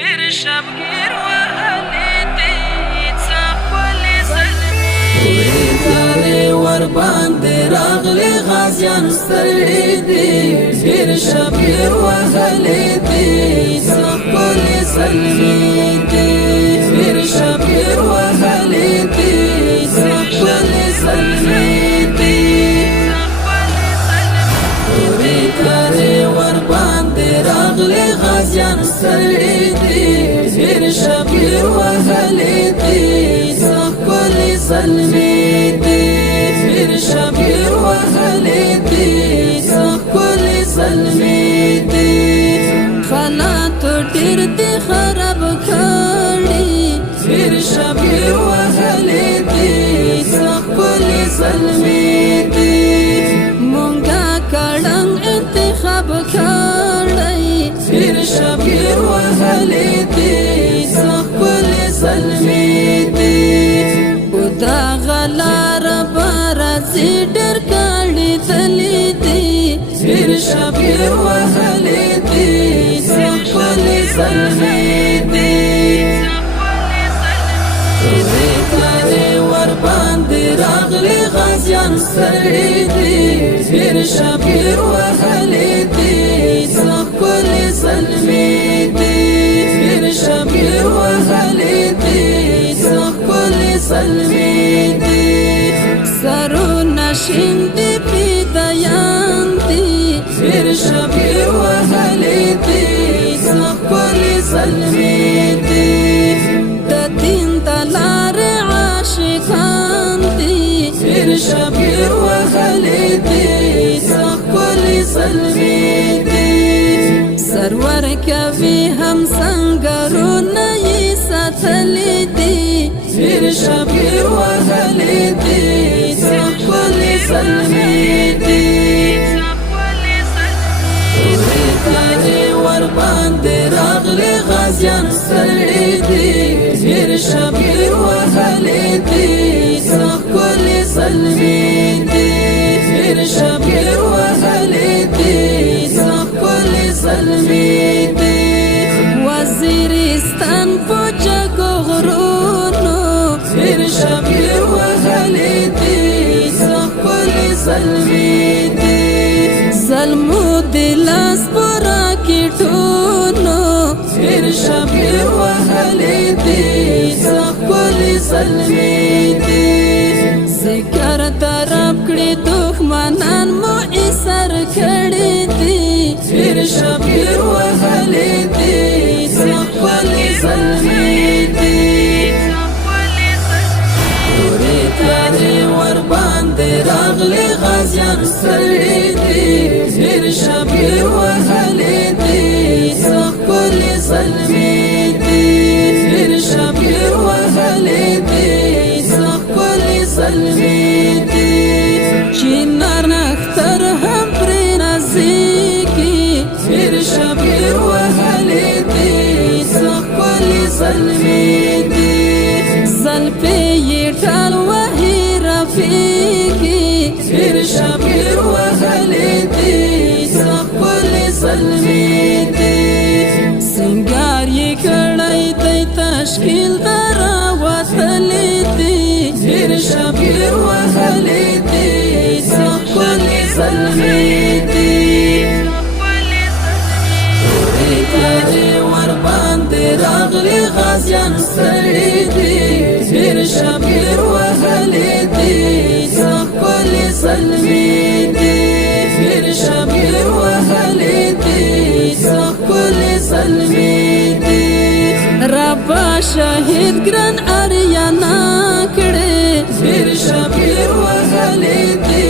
ډېر شبګیر وهلې دي څپلې زلمي تارې ور باندې راغلي غازیان ستړي دي ډېر شبګیر وهلې دي څپلې زلمي دي ډېر شبګیر وهلې دي څپلې زلمي دي تارې ور باندې راغلي غازیان ستړي دي ډېر شبګیر وهلې دي څپلې زلمي دي ډېر شبګیر وهلې دي څپلې زلمي دي حالات ډېر دي خراب کړي ډېر شبګیر وهلې دي څپلې زلمي دي مونږه کړنګ انتخاب کړی ډېر شبګیر وهلې دي څپلې زلمي دي دا غلار برازي ډېر کړي تلې دي ډېر شبګیر وهلې دي څپلې زلمي دي تارې ور باندې راغلي غازیان ستړي دي ډېر شبګیر وهلې دي څپلې زلمي دي ډېر شبګیر وهلې دي څپلې زلمي دي سرونه شین دي پیدایان دي ډېر شبګیر وهلې دي څپلې زلمي دي د دین د لارې عاشقان دي ډېر شبګیر وهلې دي څپلې زلمي دي سرور کوي هم سنگرونه یې ساتلې دي ډېر شبګیر وهلې دي څپلې زلمي دي تارې ور باندې راغلي غازیان ستړي دي ډېر شبګیر وهلې دي څپلې زلمي دي ډېر شبګیر وهلې دي څپلې زلمي دي وزیرستان په جګو غرونو ډېر شبګیر وهلې دي څپلې زلمي دي زلمو د لاس په راکټونو ډېر شبګیر وهلې دي څپلې زلمي دي ذکر درب کړي دښمنان مو ایسر کړي دي ډېر شبګیر وهلې دي څپلې زلمي دي تارې ور باندې راغلي غازیان ستړي دي ډېر شبګیر وهلې دي څپلې زلمي دي ډېر شبګیر وهلې دي څپلې زلمي دي چې نرنختر هم پرې نازېږي ډېر شبګیر وهلې دي څپلې زلمي دي زلفې یې ټال وهي رفیږي ډېر شبګیر وهلې دي څپلې زلمي دي سنگار یې کړی دی تشکیل درا وتلې دي ډېر شبګیر وهلې دي څپلې زلمي دي تارې ور باندې راغلي غازیان ستړي دي ډېر شبګیر وهلې دي څپلې زلمي دي ډېر شبګیر وهلې دي څپلې زلمي دي ربا شهید ګران اریانا کړي ډېر شبګیر وهلې دي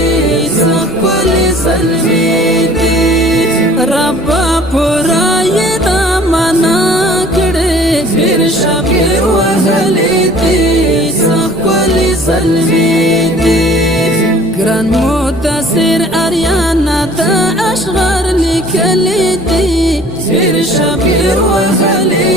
څپلې زلمي دي ربا پورا یې د منا کړي ډېر شبګیر وهلې دي څپلې زلمي دي ګران مدثر اریانا د اشغار لیکلي دي ډېر شبګیر وهلې